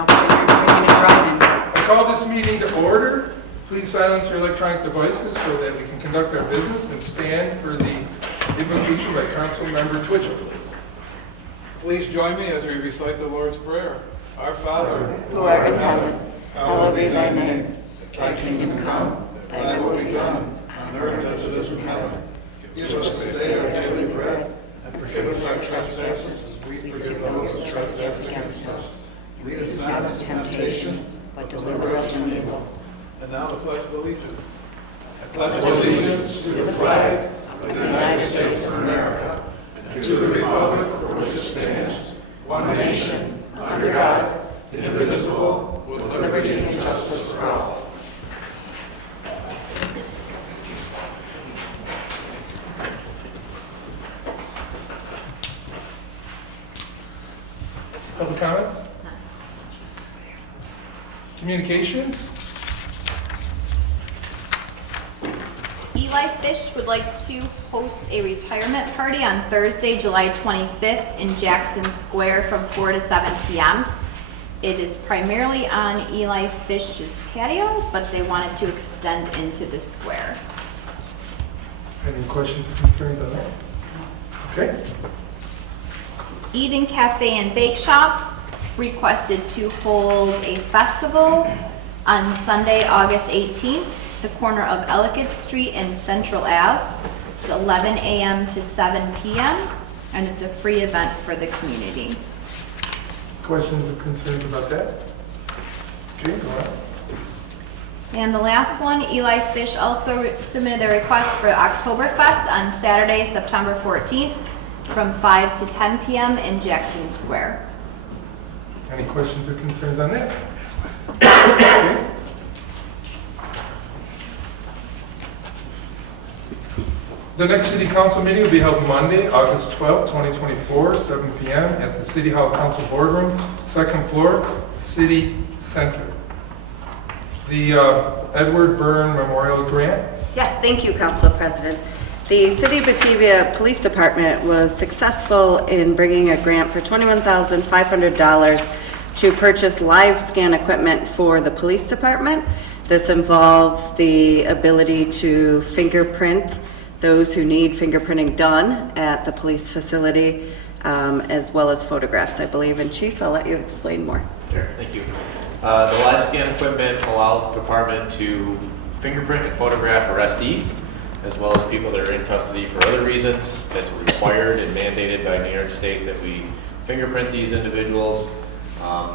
while you're drinking and driving. I call this meeting to order. Please silence your electronic devices so that we can conduct our business and stand for the invocation by Council Member Twitchell, please. Please join me as we recite the Lord's Prayer. Our Father, Who art in heaven, hallowed be thy name. Thy kingdom come, thy will be done, on earth as it is in heaven. give us this day our daily bread, and forgive us our trespasses, as we forgive those who trespass against us. Lead us not into temptation, but deliver us from evil. And now the Pledge of Allegiance. I Pledge allegiance to the flag of the United States of America and to the republic for which it stands, one nation, under God, indivisible, with liberty and justice for all. Public comments? Communications? Eli Fish would like to host a retirement party on Thursday, July 25th in Jackson Square from 4 to 7 p.m. It is primarily on Eli Fish's patio, but they wanted to extend into the square. Any questions or concerns on that? Okay. Eden Cafe and Bake Shop requested to hold a festival on Sunday, August 18th, the corner of Ellicott Street and Central Ave. It's 11 a.m. to 7 p.m. and it's a free event for the community. Questions or concerns about that? Okay, go on. And the last one, Eli Fish also submitted a request for Oktoberfest on Saturday, September 14th from 5 to 10 p.m. in Jackson Square. Any questions or concerns on that? Okay. The next City Council meeting will be held Monday, August 12, 2024, 7 p.m. at the City Hall Council Boardroom, second floor, City Center. The Edward Byrne Memorial Grant. Yes, thank you, Council President. The City of Batavia Police Department was successful in bringing a grant for $21,500 to purchase live scan equipment for the police department. This involves the ability to fingerprint those who need fingerprinting done at the police facility, as well as photographs, I believe. And Chief, I'll let you explain more. Sure, thank you. The live scan equipment allows the department to fingerprint and photograph arrestees, as well as people that are in custody for other reasons. That's required and mandated by New York State that we fingerprint these individuals.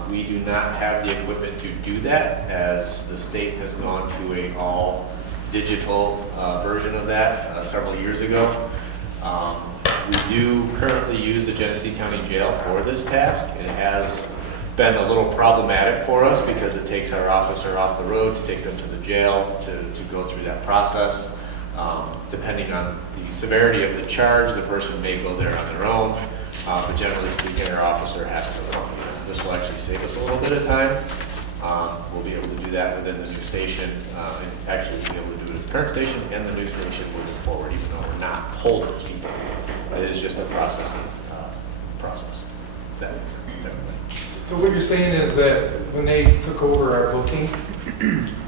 We do not have the equipment to do that, as the state has gone to a all digital version of that several years ago. We do currently use the Genesee County Jail for this task. It has been a little problematic for us because it takes our officer off the road to take them to the jail to go through that process. Depending on the severity of the charge, the person may go there on their own, but generally speaking, our officer has to go. This will actually save us a little bit of time. We'll be able to do that within the new station, and actually be able to do it at the current station and the new station moving forward, even though we're not holding people. It is just a processing process. If that makes sense. Definitely. So what you're saying is that when they took over our booking,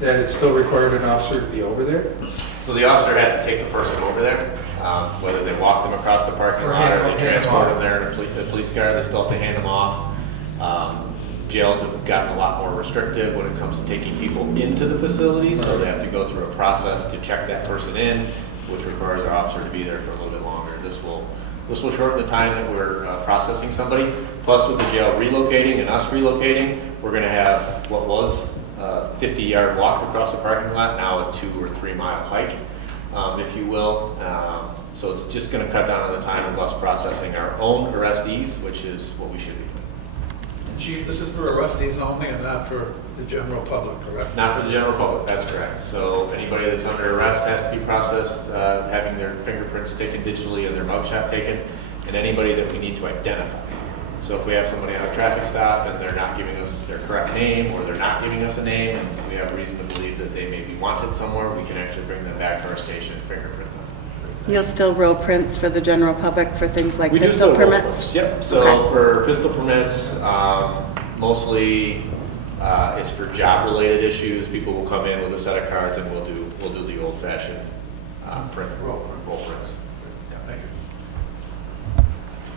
that it still required an officer to be over there? So the officer has to take the person over there, whether they walk them across the parking lot or they transport them there in a police car, they still have to hand them off. Jails have gotten a lot more restrictive when it comes to taking people into the facility, so they have to go through a process to check that person in, which requires our officer to be there for a little bit longer. This will shorten the time that we're processing somebody. Plus, with the jail relocating and us relocating, we're going to have what was a 50-yard walk across the parking lot, now a 2 or 3 mile hike, if you will. So it's just going to cut down on the time of us processing our own arrestees, which is what we should be doing. Chief, this is for arrestees only and not for the general public, correct? Not for the general public, that's correct. So anybody that's under arrest has to be processed, having their fingerprints taken digitally and their mugshot taken, and anybody that we need to identify. So if we have somebody on a traffic stop and they're not giving us their correct name, or they're not giving us a name, and we have reason to believe that they may be wanted somewhere, we can actually bring them back to our station and fingerprint them. You'll still roll prints for the general public for things like We do pistol still roll permits? those. Yep, so Okay. for pistol permits, mostly It's for job-related issues. People will come in with a set of cards and we'll do the old-fashioned print, roll prints. Yeah, thank you.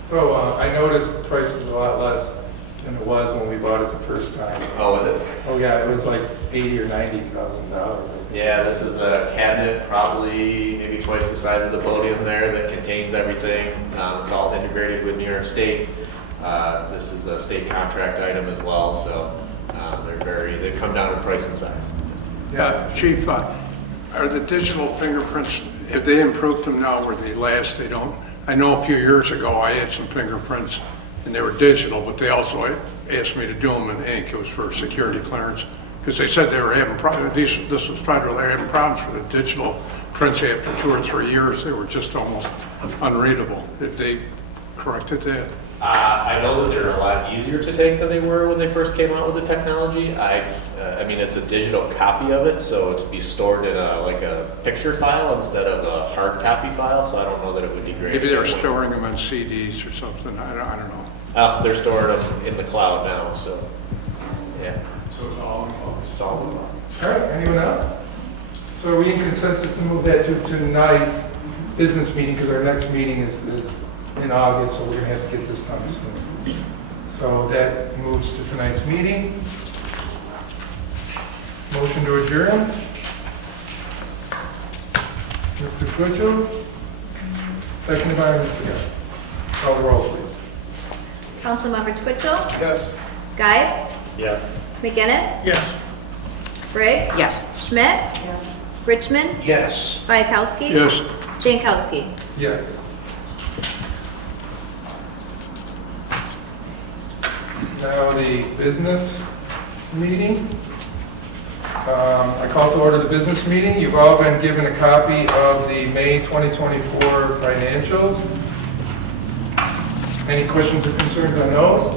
So I noticed the price is a lot less than it was when we bought it the first time. Oh, is it? Oh yeah, it was like $80,000 or $90,000. Yeah, this is a cabinet, probably maybe twice the size of the podium there, that contains everything. It's all integrated with New York State. This is a state contract item as well, so they've come down in price and size. Yeah, Chief, are the digital fingerprints, have they improved them now where they last? They don't? I know a few years ago I had some fingerprints and they were digital, but they also asked me to do them in ink. It was for security clearance. Because they said they were having problems, this was federal, they were having problems with the digital prints after 2 or 3 years. They were just almost unreadable. Did they corrected that? I know that they're a lot easier to take than they were when they first came out with the technology. I mean, it's a digital copy of it, so it's be stored in a picture file instead of a hard copy file, so I don't know that it would degrade. Maybe they're storing them on CDs or something, I don't know. They're storing them in the cloud now, so, yeah. So it's all in close. It's all in the cloud. All right, anyone else? So are we in consensus to move that to tonight's business meeting, because our next meeting is in August, so we're gonna have to get this done soon. So that moves to tonight's meeting. Motion to adjourn. Mr. Twitchell, seconded by Mr. Guy. Call the roll, please. Councilmember Twitchell, Yes. Guy, Yes. McGinnis, Yes. Briggs, Yes. Schmidt, Richmond, Yes. Bayakowski, Yes. Jankowski. Yes. Now the business meeting. I call to order the business meeting. You've all been given a copy of the May 2024 financials. Any questions or concerns on those?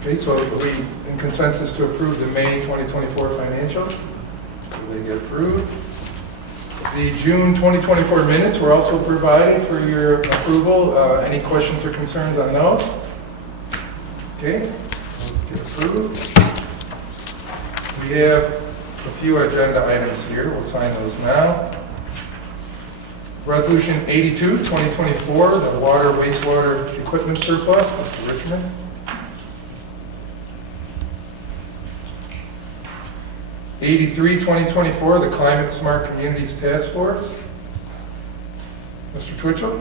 Okay, so are we in consensus to approve the May 2024 financials? So they get approved. The June 2024 minutes were also provided for your approval. Any questions or concerns on those? Okay, those get approved. We have a few agenda items here. We'll sign those now. Resolution 82, 2024, the water wastewater equipment surplus. Mr. Richmond. '83, 2024, the Climate Smart Communities Task Force. Mr. Twitchell.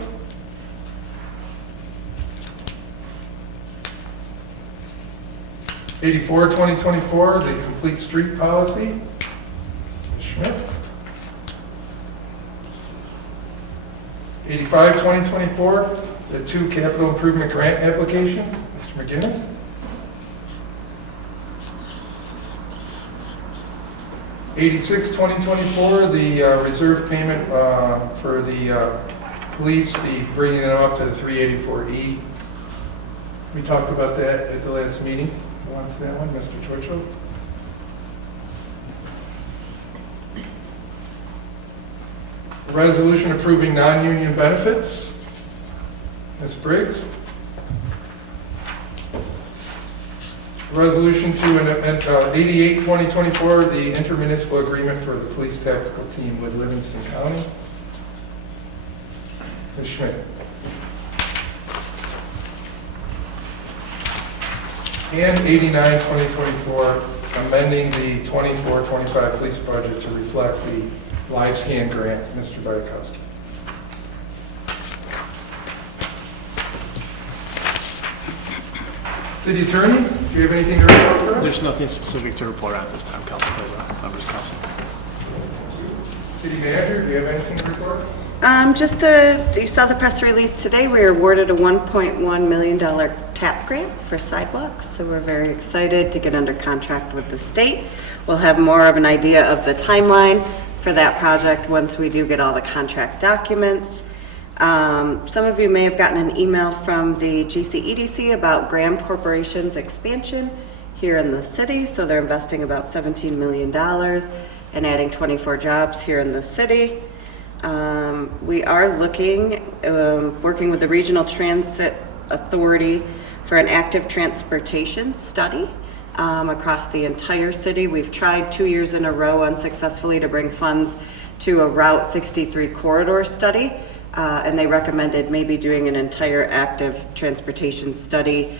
'84, 2024, the Complete Street Policy. Ms. Schmidt. '85, 2024, the 2 capital improvement grant applications. Mr. McGinnis. '86, 2024, the reserve payment for the police, the bringing it up to the 384E. We talked about that at the last meeting. Who wants that one? Mr. Twitchell. Resolution approving non-union benefits. Ms. Briggs. Resolution to amend 88, 2024, the intermunicipal agreement for the police tactical team with Livingston County. Ms. Schmidt. And 89, 2024, amending the 24-25 police budget to reflect the live scan grant. Mr. Bayakowski. City Attorney, do you have anything to report for us? There's nothing specific to report at this time, Council President, members of council. City Manager, do you have anything to report? You saw the press release today, we were awarded a $1.1 million TAP grant for sidewalks, so we're very excited to get under contract with the state. We'll have more of an idea of the timeline for that project once we do get all the contract documents. Some of you may have gotten an email from the GCEDC about Graham Corporation's expansion here in the city, so they're investing about $17 million and adding 24 jobs here in the city. We are looking, working with the Regional Transit Authority for an active transportation study across the entire city. We've tried 2 years in a row unsuccessfully to bring funds to a Route 63 corridor study, and they recommended maybe doing an entire active transportation study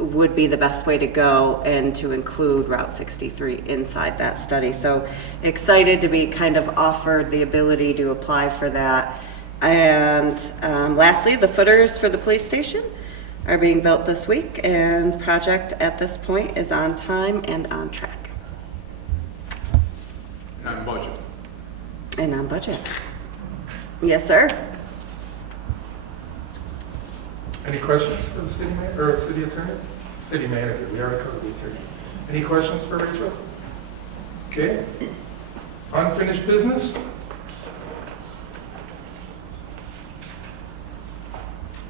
would be the best way to go, and to include Route 63 inside that study. So excited to be kind of offered the ability to apply for that. And lastly, the footers for the police station are being built this week, and project at this point is on time and on track. On budget. And on budget. Yes, sir. Any questions for the city manager, or city attorney? City manager, we already covered the attorney. Any questions for Rachel? Okay. Unfinished business?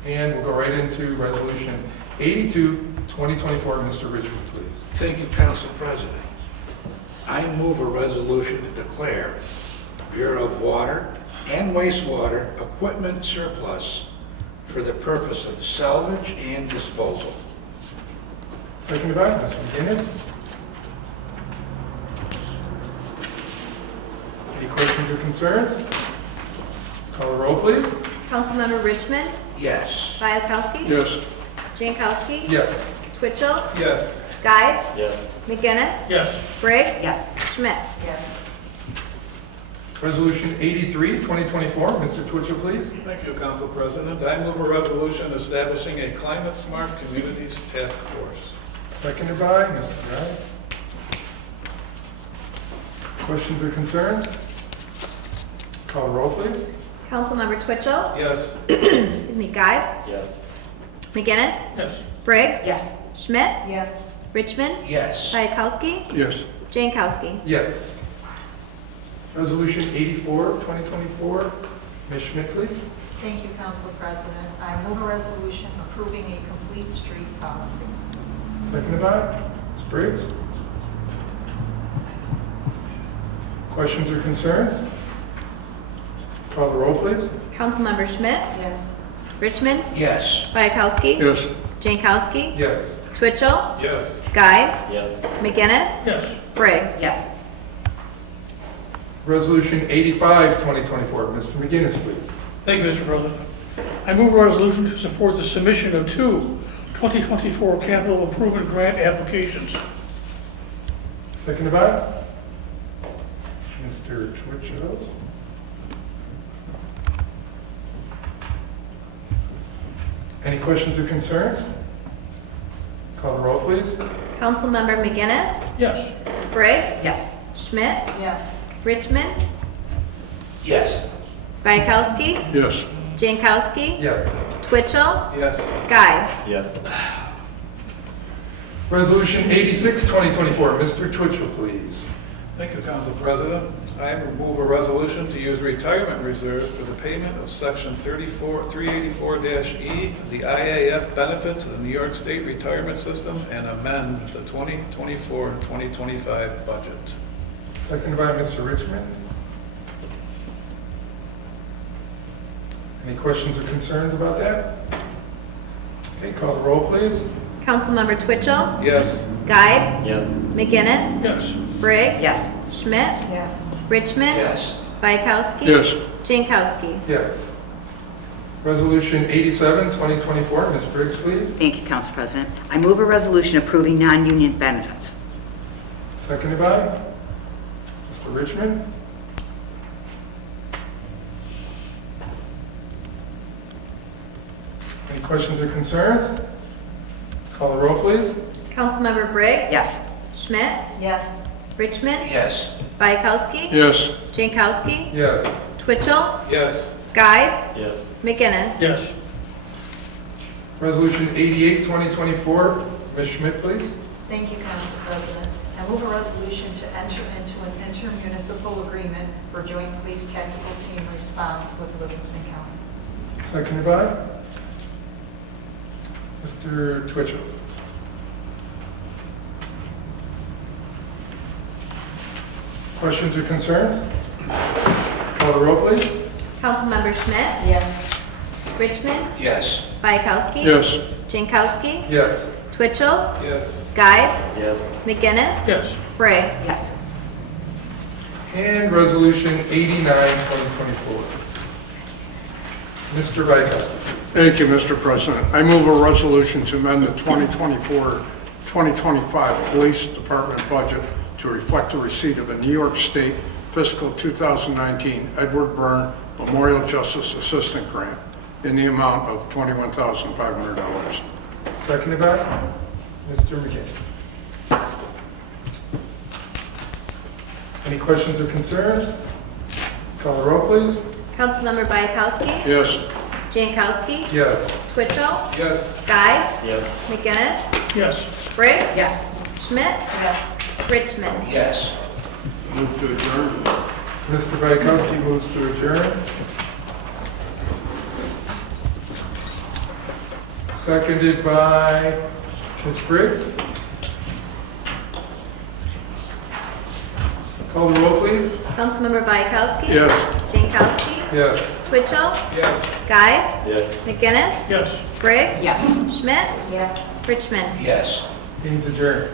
And we'll go right into Resolution 82, 2024. Mr. Richard, please. Thank you, Council President. I move a resolution to declare Bureau of Water and Wastewater equipment surplus for the purpose of salvage and disposal. Seconded by Mr. McGinnis. Any questions or concerns? Call the roll, please. Councilmember Richmond, Yes. Bayakowski, Yes. Jankowski, Yes. Twitchell, Yes. Guy, Yes. McGinnis, Yes. Briggs, Yes. Schmidt. Resolution 83, 2024. Mr. Twitchell, please. Thank you, Council President. I move a resolution establishing a climate-smart communities task force. Seconded by Mr. Guy. Questions or concerns? Call the roll, please. Councilmember Twitchell, Yes. excuse me, Guy, Yes. McGinnis, Yes. Briggs, Yes. Schmidt, yes, Yes. Bayakowski, Yes. Jankowski. Yes. Resolution 84, 2024. Ms. Schmidt, please. thank you, Council President. I move a resolution approving a complete street policy. Seconded by Ms. Briggs. Questions or concerns? Call the roll, please. Councilmember Schmidt, Yes, Richmond, Yes. Bayakowski, Yes. Jankowski, Yes. Twitchell, Yes. Guy, Yes. McGinnis, Yes. Briggs. Yes. Resolution 85, 2024. Mr. McGinnis, please. Thank you, Mr. President. I move a resolution to support the submission of two 2024 capital improvement grant applications. Seconded by Mr. Twitchell. Any questions or concerns? Call the roll, please. Councilmember McGinnis, Yes. Briggs, Yes. Schmidt, yes, Richmond, Yes. Bayakowski, Yes. Jankowski, Yes. Twitchell, Yes. Guy. Yes. Resolution 86, 2024. Mr. Twitchell, please. Thank you, Council President. I move a resolution to use retirement reserves for the payment of Section 384-E of the IAF benefit to the New York State Retirement System and amend the 2024-2025 budget. Seconded by Mr. Richmond. Any questions or concerns about that? Okay, call the roll, please. Councilmember Twitchell, Yes. Guy, Yes. Yes. McGinnis, Briggs, Yes. Schmidt, yes, Richmond, Yes. Bayakowski, Yes. Jankowski. Yes. Resolution 87, 2024. Ms. Briggs, please. Thank you, Council President. I move a resolution approving non-union benefits. Seconded by Mr. Richmond. Any questions or concerns? Call the roll, please. Councilmember Briggs, Yes. Schmidt, yes, Richmond, Yes. Bayakowski, Yes. Jankowski, Yes. Twitchell, Yes. Guy, Yes. McGinnis. Yes. Resolution 88, 2024. Ms. Schmidt, please. thank you, Council President. I move a resolution to enter into an intermunicipal agreement for joint police tactical team response with Livingston County. Seconded by Mr. Twitchell. Questions or concerns? Call the roll, please. Councilmember Schmidt, Yes, Richmond, Yes. Bayakowski, Yes. Jankowski, Yes. Twitchell, Yes. Guy, Yes. McGinnis, Yes. Briggs. Yes. And Resolution 89, 2024. Mr. Bykowski. Thank you, Mr. President. I move a resolution to amend the 2024-2025 Police Department budget to reflect the receipt of a New York State fiscal 2019 Edward Byrne Memorial Justice Assistant Grant in the amount of $21,500. Seconded by Mr. McGinn. Any questions or concerns? Call the roll, please. Councilmember Bayakowski, Yes. Jankowski, Yes. Twitchell, Yes. Guy, Yes. McGinnis, Yes. Briggs, Yes. Schmidt, Yes. Richmond. Yes. Move to adjourn. Mr. Bykowski moves to adjourn. Seconded by Ms. Briggs. Call the roll, please. Councilmember Bayakowski, Yes. Jankowski, Yes. Twitchell, Yes. Guy, Yes. McGinnis, Yes. Briggs, Yes. Schmidt, Yes. Richmond. Yes. Meeting's adjourned.